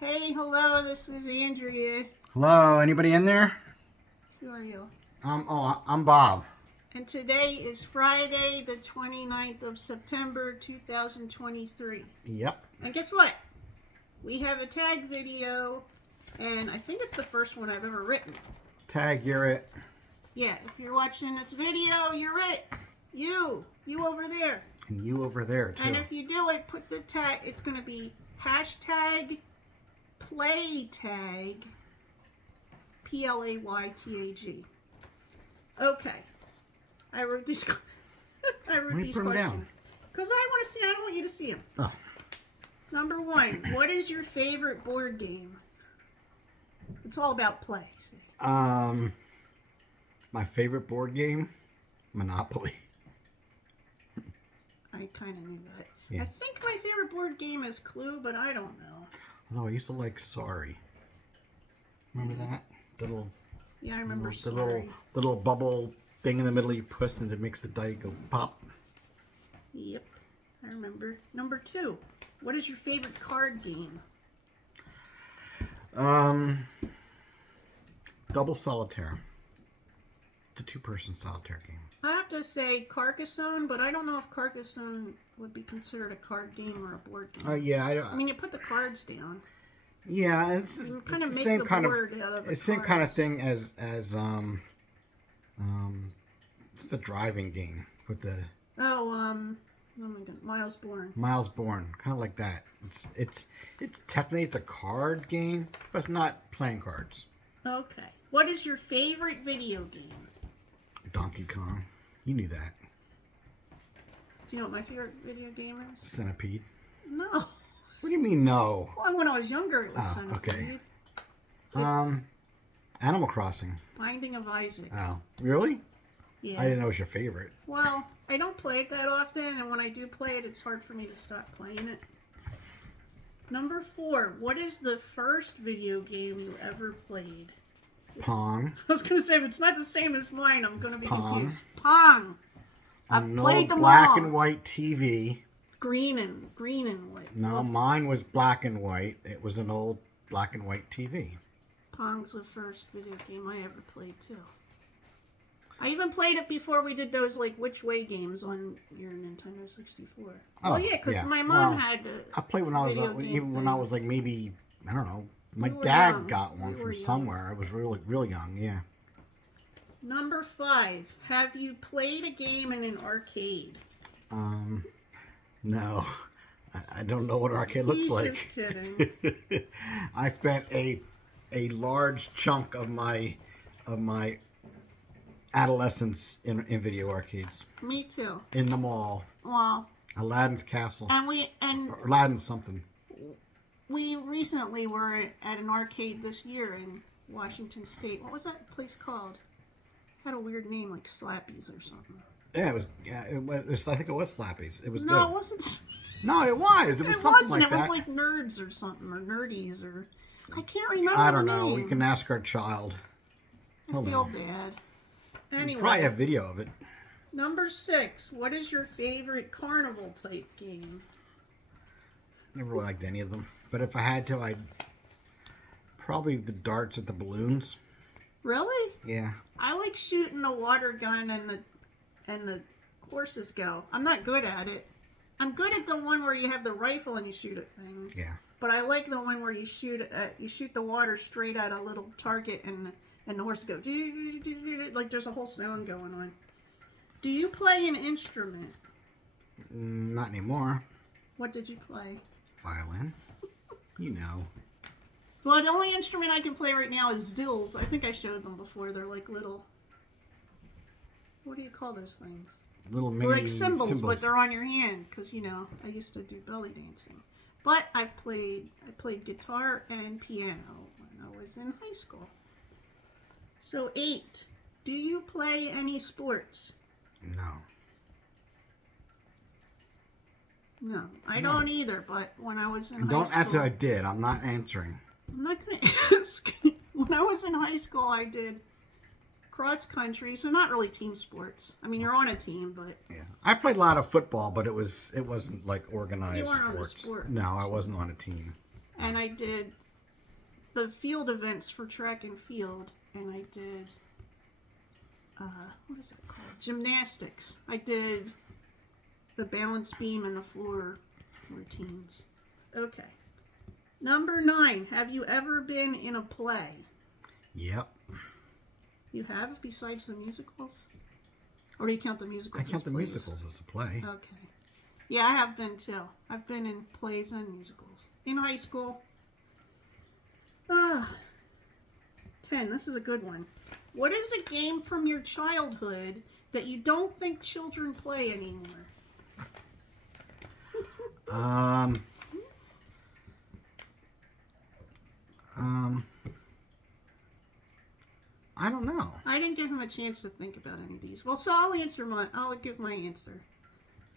Hey, hello, this is Andrea. Hello, anybody in there? Who are you? I'm Bob. And today is Friday, the 29th of September, 2023. Yep. And guess what? We have a tag video, and I think it's the first one I've ever written. Tag, you're it. Yeah, if you're watching this video, you're it. You over there. And you over there, too. And if you do it, put the tag, it's going to be hashtag PLAYTAG, PLAYTAG. Okay. I wrote these questions. Because I want to see, I don't want you to see them. Oh. Number one, what is your favorite board game? It's all about play. See? My favorite board game? Monopoly. I kind of knew that. Yeah. I think my favorite board game is Clue, but I don't know. Although I used to like Sorry. Remember that? Yeah, I remember the Sorry. little bubble thing in the middle you push and it makes the die go pop. Yep, I remember. Number two, what is your favorite card game? Double Solitaire. It's a two-person solitaire game. I have to say Carcassonne, but I don't know if Carcassonne would be considered a card game or a board game. Yeah, I mean, you put the cards down. Yeah, it's You kind of the make same the kind board of out of the it's same kind of cards. thing as it's the driving game with the Oh my God, Miles Bourne. Miles Bourne, kind of like that. It's technically it's a card game, but it's not playing cards. Okay. What is your favorite video game? Donkey Kong, you knew that. Do you know what my favorite video game is? Centipede. No. What do you mean no? Well, when I was younger, it was Oh, Centipede. okay. Animal Crossing. Binding of Isaac. Oh, really? Yeah. I didn't know it was your favorite. Well, I don't play it that often, and when I do play it, it's hard for me to stop playing it. Number four, what is the first video game you ever played? Pong. I was going to say, if it's not the same as mine, I'm going to be Pong. confused. Pong. I've An played old them black all. and white TV. Green and white. No, Well, mine was black and white. It was an old black and white TV. Pong's the first video game I ever played, too. I even played it before we did those, like, which way games on your Nintendo 64. Oh, yeah, because my mom had I played when I was video game even when thing. I was like maybe I don't know. My We were dad young. got one We were from young. somewhere. I was really young. Yeah. Number five, have you played a game in an arcade? No, I don't know what an arcade looks He's like. just kidding. I spent a large chunk of my adolescence in video arcades. Me too. In the mall. Well, Aladdin's Castle. and Or Aladdin's something. we recently were at an arcade this year in Washington State. What was that place called? Had a weird name, like Slappies or something. Yeah, it was. Yeah, it was. I think it was Slappies. It was No, good. it wasn't. No, it was. It was something wasn't. like that. It was like Nerds or something, or Nerdies, or I can't remember. I don't the know. name. We can ask our child. I He'll feel know. bad. We Anyway, probably have video of it. number six. What is your favorite carnival-type game? Never really liked any of them. But if I had to, I'd probably the darts at the balloons. Really? Yeah. I like shooting the water gun and the horses go. I'm not good at it. I'm good at the one where you have the rifle and you shoot at things. Yeah. But I like the one where you shoot the water straight at a little target and the horses go like there's a whole sound going on. Do you play an instrument? Not anymore. What did you play? Violin. You know. Well, the only instrument I can play right now is zills. I think I showed them before. They're like little. What do you call those things? Little mini Like cymbals, but they're on your hand because I used to do belly dancing. But I played guitar and piano when I was in high school. So 8. Do you play any sports? No. No, I No. don't either. But when I was in high Don't school, answer. I did. I'm not answering. I'm not going to ask. When I was in high school, I did cross country, so not really team sports. I mean, you're on a team, but Yeah. I played a lot of football, but it wasn't like organized You weren't on a sports. sport. No, I wasn't on a team. and I did the field events for track and field, and I did, what is it called? Gymnastics. I did the balance beam and the floor routines. Okay. Number 9. Have you ever been in a play? Yep. You have, besides the musicals? Or do you count the musicals I count the plays? musicals as a play. Okay. Yeah, I have been too. I've been in plays and musicals. In high school. 10. This is a good one. What is a game from your childhood that you don't think children play anymore? I don't know. I didn't give him a chance to think about any of these. Well, so I'll give my answer.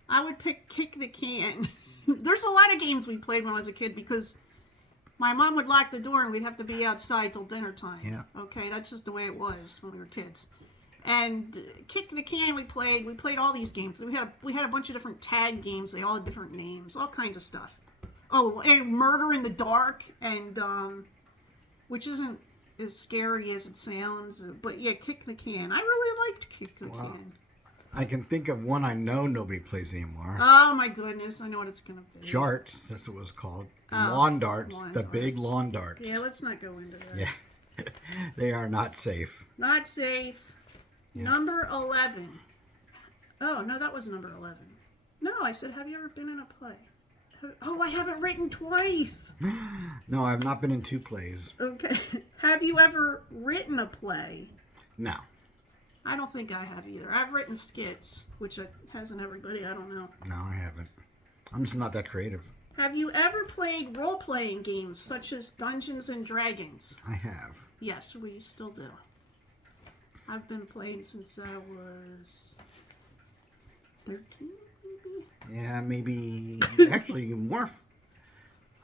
I would pick Kick the Can. There's a lot of games we played when I was a kid because my mom would lock the door and we'd have to be outside till dinner time. Yeah. Okay, that's just the way it was when we were kids. And Kick the Can we played all these games. We had a bunch of different tag games. They all had different names, all kinds of stuff. Oh, and Murder in the Dark, and which isn't as scary as it sounds. But yeah, Kick the Can. I really liked Kick the Can. I can think of one I know nobody plays anymore. Oh my goodness, I know what it's going to be. Jarts, that's what it was called. Oh, lawn darts, lawn the darts. big lawn darts. Yeah, let's not go into that. Yeah. They are not safe. Not safe. Yeah. Number 11. Oh, no, that was number 11. No, I said, have you ever been in a play? Oh, I have it written twice. No, I've not been in 2 plays. Okay. Have you ever written a play? No. I don't think I have either. I've written skits, which hasn't everybody. I don't know. No, I haven't. I'm just not that creative. Have you ever played role-playing games such as Dungeons and Dragons? I have. Yes, we still do. I've been playing since I was 13, maybe? Yeah, maybe. Actually, more.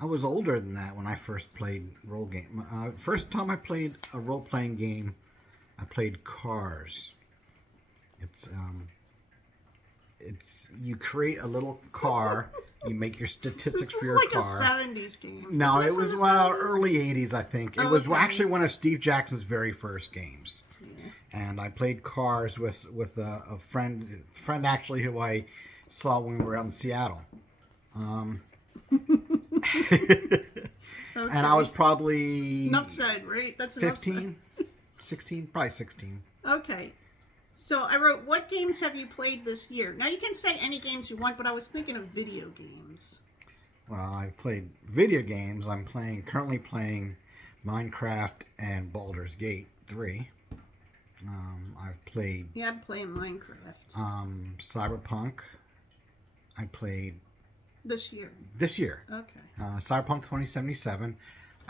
I was older than that when I first played role game. First time I played a role-playing game, I played Cars. It's you create a little car, you make your statistics for your car. This is like a 70s game. No, it was early 80s, I think. It was actually one of Steve Jackson's very first games. Yeah. And I played Cars with a friend actually who I saw when we were out in Seattle. Okay. And I was probably enough said, right? That's 15, 16, probably 16. Okay. So I wrote, what games have you played this year? Now you can say any games you want, but I was thinking of video games. Well, I played video games. I'm currently playing Minecraft and Baldur's Gate 3. I've played... Yeah, I'm playing Minecraft. Cyberpunk. I played... This year? This year. Okay. Cyberpunk 2077.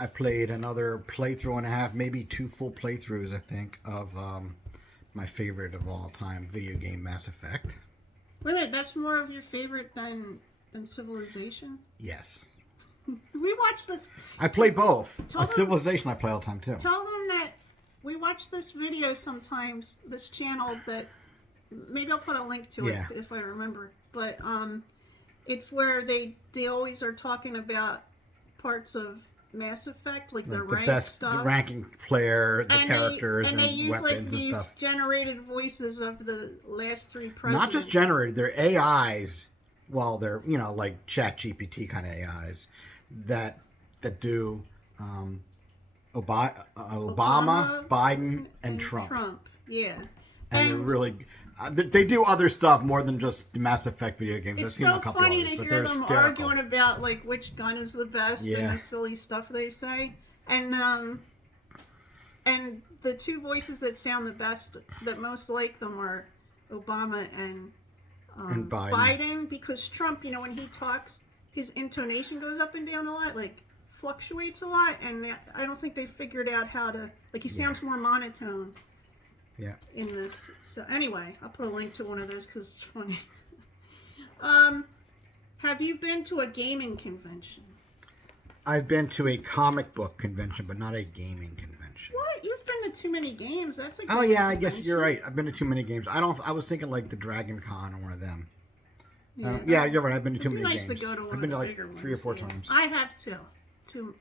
I played another playthrough and a half, maybe 2 full playthroughs, I think, of my favorite of all time video game, Mass Effect. Wait a minute, that's more of your favorite than Civilization? Yes. We watched this... I play both. Civilization I play all the time, too. Tell them that we watch this video sometimes, this channel that... Maybe I'll put a link to it if I remember. But it's where they always are talking about parts of Mass Effect, like the rank best, stuff. The ranking player, the characters, and they use weapons and these stuff. Generated voices of the last 3 presidents. Not just generated, they're AIs. Well, they're like ChatGPT kind of AIs that do Obama, Biden, and Trump. Yeah. And they're really. They do other stuff more than just Mass Effect video games. It's so funny to hear them hysterical. arguing about like which gun is the best and the silly stuff they say. And the 2 voices that sound the best, that most like them, are Obama and Biden. Because Trump, when he talks, his intonation goes up and down a lot, like fluctuates a lot, and I don't think they figured out how to, like, he sounds more monotone. Yeah. In this. So anyway, I'll put a link to one of those because it's funny. Have you been to a gaming convention? I've been to a comic book convention, but not a gaming convention. What? You've been to too many games. That's a convention. I guess you're right. I've been to too many games. I was thinking like the Dragon Con or one of them. Yeah, you're right. I've been to too many games. I've been to like 3 or 4 times. I have too.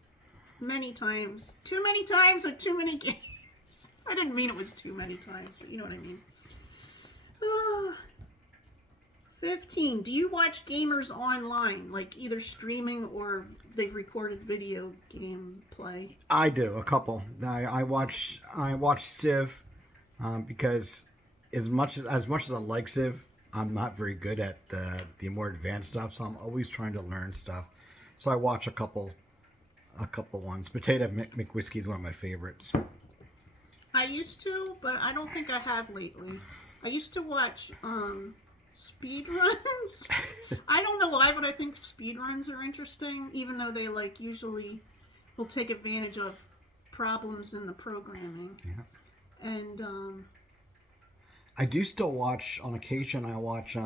many times. Too many times or too many games. I didn't mean it was too many times, but you know what I mean. 15. Do you watch gamers online, like either streaming or they've recorded video game play? I do, a couple. I watch Civ because as much as I like Civ, I'm not very good at the more advanced stuff, so I'm always trying to learn stuff. So I watch a couple ones. PotatoMcWhiskey is one of my favorites. I used to, but I don't think I have lately. I used to watch speed runs. I don't know why, but I think speed runs are interesting, even though they like usually will take advantage of problems in the programming. Yeah. And I do still watch, on occasion, I watch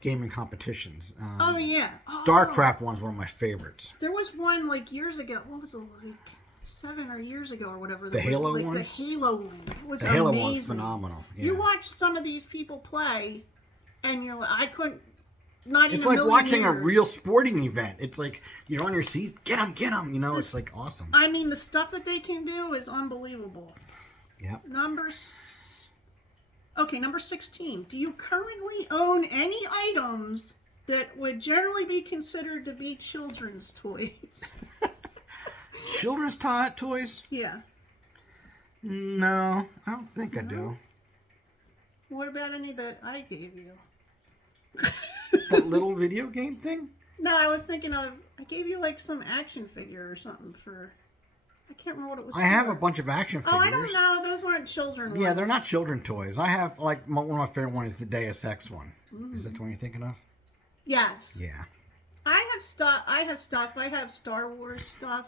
gaming competitions. oh, yeah. StarCraft one's one of my favorites. There was one like years ago. What was it? Like 7 or years ago or whatever. The Halo one? The Halo one. It was the amazing. Halo one was phenomenal. Yeah. You watch some of these people play, and you're like, I couldn't. Not even. It's like watching a years. real sporting event. It's like you're on your seat. Get them. You know, it's like awesome. I mean, the stuff that they can do is unbelievable. Yeah. Number 16. Do you currently own any items that would generally be considered to be children's toys? Children's toys? Yeah. No, I don't think I do. What about any that I gave you? That little video game thing? No, I was thinking of, I gave you like some action figure or something for, I can't remember what it was I have a bunch of action figures. Oh, I don't know. Those aren't children ones. Yeah, they're not children toys. I have, like, one of my favorite ones is the Deus Ex one. Is that the one you're thinking of? Yes. Yeah. I have stuff. I have Star Wars stuff.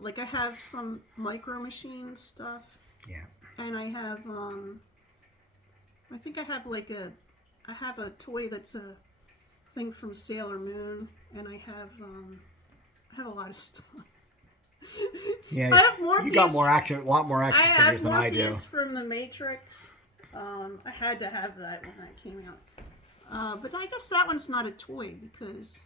Like I have some Micro Machines stuff. Yeah. And I have, I think I have like I have a toy that's a thing from Sailor Moon, and I have a lot of stuff. Yeah. I have Morpheus. You got a lot more action figures than I do. I have Morpheus from the Matrix. I had to have that when that came out. But I guess that one's not a toy because,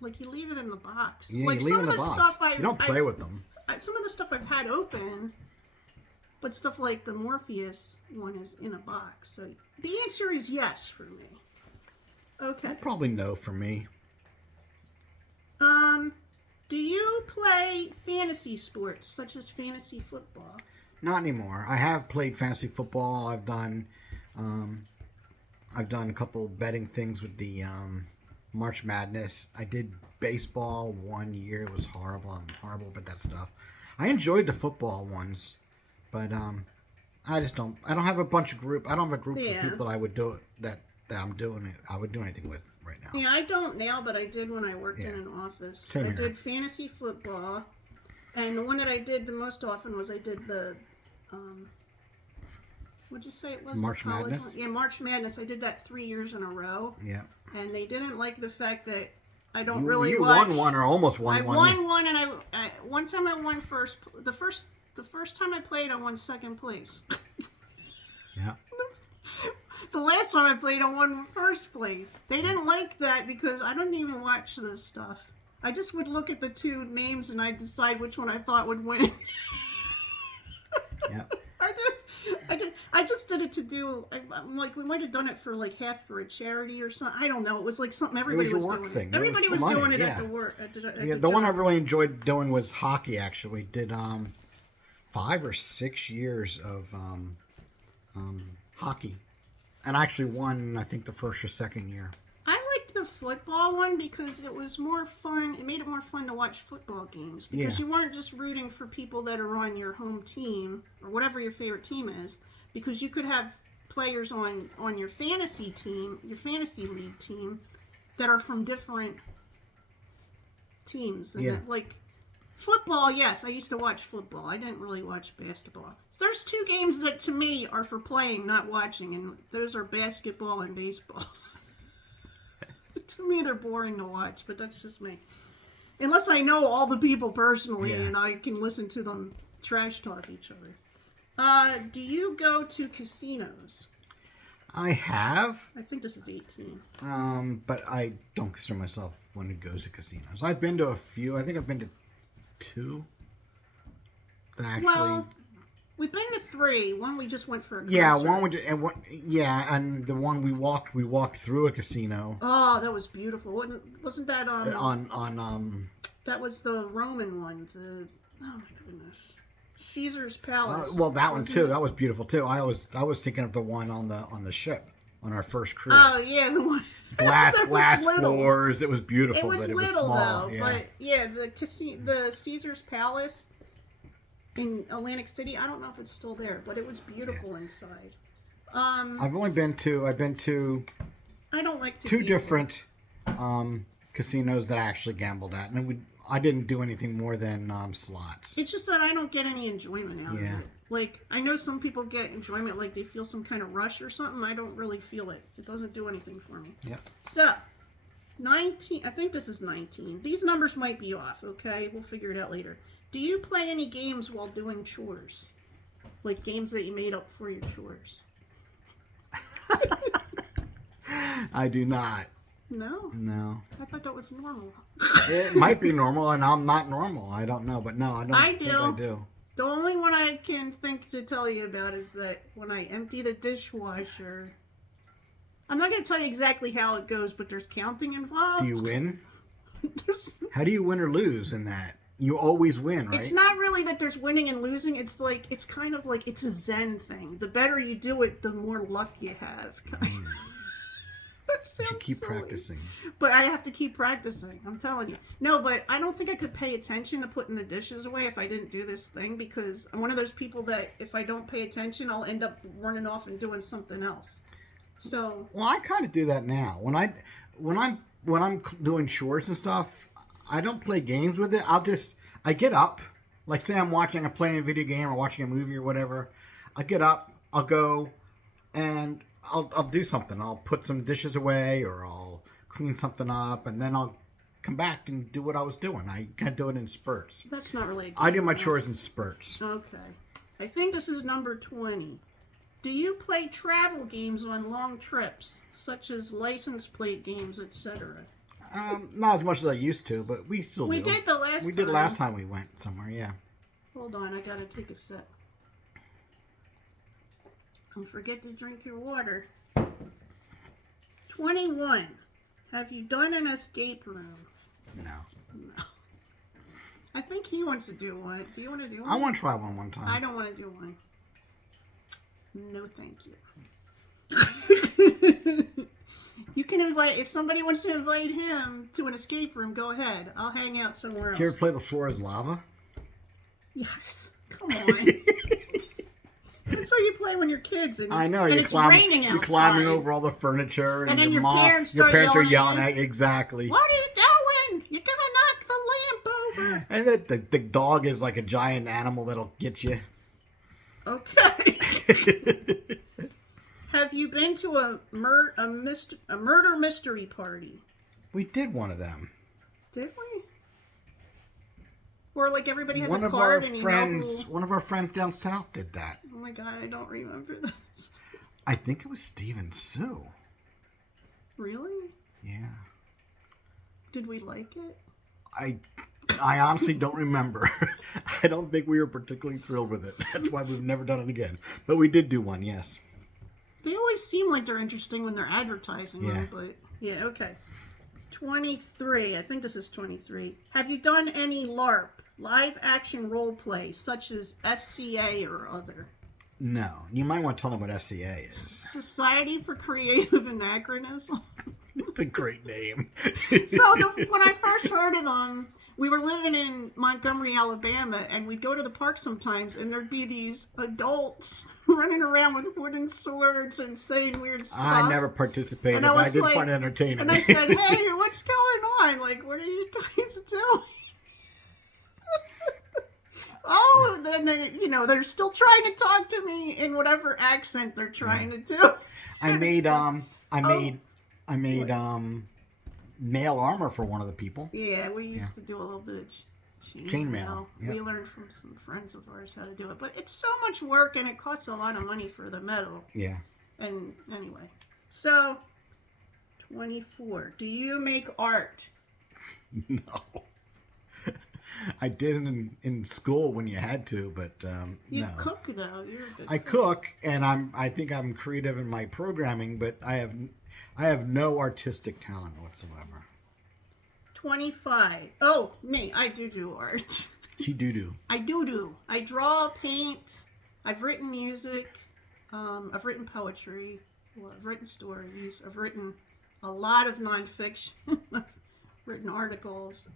like, you leave it in the box. Yeah, like you leave it in the box. You don't play with them. Some of the stuff I've had open, but stuff like the Morpheus one is in a box. So the answer is yes for me. Okay. Probably no for me. Do you play fantasy sports such as fantasy football? Not anymore. I have played fantasy football. I've done a couple of betting things with the March Madness. I did baseball 1 year. It was horrible. I'm horrible with that stuff. I enjoyed the football ones, but I just don't. I don't have a bunch of group. I don't have a group of people that I would do it that I'm doing it. I would do anything with right now. Yeah, I don't now, but I did when I worked in an office. Same here. Did fantasy football, and the one that I did the most often was I did the what'd you say it was? March Madness? One? Yeah, March Madness. I did that 3 years in a row. Yeah. And they didn't like the fact that I don't You watch. won one or almost won one. I won one, and I one time I won first. The first time I played, I won second place. Yeah. The last time I played, I won first place. They didn't like that because I don't even watch this stuff. I just would look at the two names and I'd decide which one I thought would win. Yeah. I just did it to do. I'm like, we might have done it for like half for a charity or something. I don't know. It was like something everybody was doing. Thing. Everybody was money, doing it yeah. at the work. The one I really enjoyed doing was hockey. Actually, did 5 or 6 years of hockey, and I actually won. I think the first or second year. I liked the football one because it was more fun. It made it more fun to watch football games because you weren't just rooting for people that are on your home team or whatever your favorite team is, because you could have players on your fantasy team, your fantasy league team, that are from different teams. And like football, yes, I used to watch football. I didn't really watch basketball. There's two games that to me are for playing, not watching, and those are basketball and baseball. To me, they're boring to watch, but that's just me. Unless I know all the people personally and I can listen to them trash talk each other. Do you go to casinos? I have. I think this is 18. But I don't consider myself one who goes to casinos. I've been to a few. I think I've been to 2 that actually. Well, we've been to 3. One we just went for a concert. Yeah, and the one we walked through a casino. Oh, that was beautiful. Wasn't that on that was the Roman one. Oh my goodness, Caesar's Palace. well, that one too. That was beautiful too. I was thinking of the one on the ship on our first cruise. Oh yeah, the one. Glass floors. It was beautiful. It was but little it was small. though, Yeah. but yeah, the Caesar's Palace in Atlantic City. I don't know if it's still there, but it was beautiful inside. I've been to I don't like to 2 different casinos that I actually gambled at, and I didn't do anything more than slots. It's just that I don't get any enjoyment out of it. Like, I know some people get enjoyment, like they feel some kind of rush or something. I don't really feel it. It doesn't do anything for me. Yeah. So, 19, I think this is 19. These numbers might be off, okay? We'll figure it out later. Do you play any games while doing chores? Like games that you made up for your chores? I do not. No? No. I thought that was normal. It might be normal, and I'm not normal. I don't know, but no, I don't think I do. The only one I can think to tell you about is that when I empty the dishwasher, I'm not going to tell you exactly how it goes, but there's counting involved. Do you win? How do you win or lose in that? You always win, right? It's not really that there's winning and losing. It's kind of like it's a Zen thing. The better you do it, the more luck you have. That sounds You should keep silly. practicing. But I have to keep practicing. I'm telling you. No, but I don't think I could pay attention to putting the dishes away if I didn't do this thing, because I'm one of those people that if I don't pay attention, I'll end up running off and doing something else. So. Well, I kind of do that now. When I'm doing chores and stuff, I don't play games with it. I get up, like say I'm playing a video game or watching a movie or whatever. I get up, I'll go, and I'll do something. I'll put some dishes away, or I'll clean something up, and then I'll come back and do what I was doing. I kind of do it in spurts. That's not really. I do my chores in spurts. Okay. I think this is number 20. Do you play travel games on long trips, such as license plate games, etc.? Not as much as I used to, but we still do. We did the last time. We did last time we went somewhere, yeah. Hold on, I gotta take a sip. Don't forget to drink your water. 21. Have you done an escape room? No. No. I think he wants to do one. Do you want to do one? I want to try one time. I don't want to do one. No, thank you. You can invite, if somebody wants to invite him to an escape room, go ahead. I'll hang out somewhere else. Did you ever play The Floor is Lava? Yes. Come on. That's what you play when you're kids. And, I know. And You're raining outside. You're climbing over all the furniture. And then your parents are start yelling at you. Exactly. What are you doing? You're going to knock the lamp over. And the dog is like a giant animal that'll get you. Okay. Have you been to a murder mystery party? We did one of them. Did we? Or like everybody has one a of card our and friends, you know who... One of our friends down south did that. Oh my god, I don't remember this. I think it was Steve and Sue. Really? Yeah. Did we like it? I honestly don't remember. I don't think we were particularly thrilled with it. That's why we've never done it again. But we did do one, yes. They always seem like they're interesting when they're advertising them, but yeah, okay. 23. I think this is 23. Have you done any LARP, live action role play, such as SCA or other? No. You might want to tell them what SCA is. Society for Creative Anachronism. It's a great name. So when I first heard of them, we were living in Montgomery, Alabama, and we'd go to the park sometimes, and there'd be these adults running around with wooden swords and saying weird stuff. I never participated, but I did find it entertaining. And I said, hey, what's going on? Like, what are you guys doing? Oh, then, they're still trying to talk to me in whatever accent they're trying to do. I made mail armor for one of the people. Yeah, we used to do a little bit of chainmail. Yep. We learned from some friends of ours how to do it, but it's so much work and it costs a lot of money for the metal. Yeah. And anyway, so 24. Do you make art? No. I did in school when you had to, but You no. cook though. You're a good I cook, and I think I'm creative in my programming, but I have no artistic talent whatsoever. 25. Oh, me. I do art. She do. I do. I draw, paint. I've written music. I've written poetry. Well, I've written stories. I've written a lot of nonfiction. I've written articles.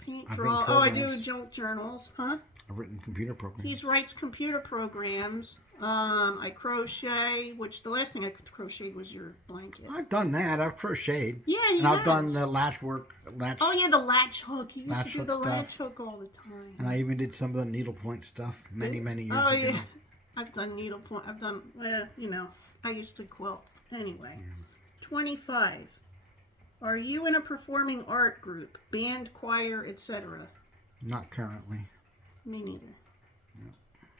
Paint, I've draw. written Oh, I do programs. junk journals. Huh? I've written computer programs. He writes computer programs. I crochet, which the last thing I crocheted was your blanket. I've done that. I've crocheted. Yeah, and I've done the latch work. Oh yeah, the latch hook. You used Latch to do hook the stuff. latch hook all the time. And I even did some of the needlepoint stuff many years ago. Yeah. I've done needlepoint. I've done, I used to quilt. Anyway, 25. Are you in a performing art group, band, choir, etc.? Not currently. Me neither. No.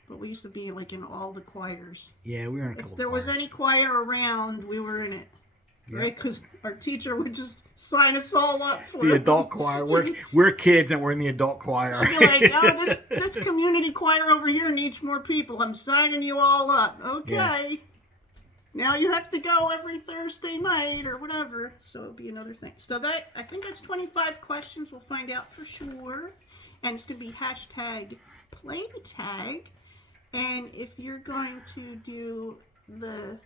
But we used to be like in all the choirs. Yeah, we were in a couple If there was choirs. any choir around, we were in it. Yep. Right? Because our teacher would just sign us all up for The it. adult choir. We're kids and we're in the adult choir. She'd be like, oh, this community choir over here needs more people. I'm signing you all up. Okay. Yeah. Now you have to go every Thursday night or whatever. So it'll be another thing. So I think that's 25 questions. We'll find out for sure. And it's going to be hashtag PLAYTAG. And if you're going to do this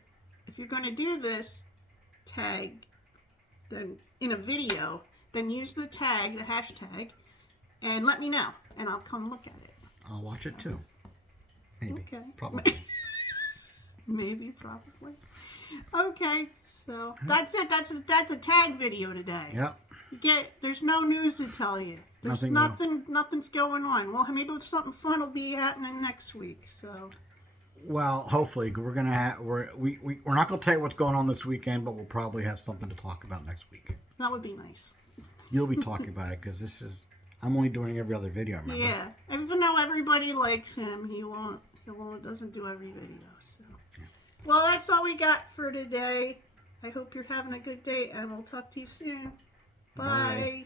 tag then in a video, then use the tag, the hashtag, and let me know, and I'll come look at it. I'll watch it too. Maybe. Okay. Probably. Maybe, probably. Okay, so that's it. That's a tag video today. Yep. There's no news to tell you. There's nothing's going on. Well, maybe something fun will be happening next week. So. Well, hopefully we're not gonna tell you what's going on this weekend, but we'll probably have something to talk about next week. That would be nice. You'll be talking about it because I'm only doing every other video. Remember? Yeah, even though everybody likes him, he doesn't do every video. So. Well, that's all we got for today. I hope you're having a good day, and we'll talk to you soon. Bye. Bye.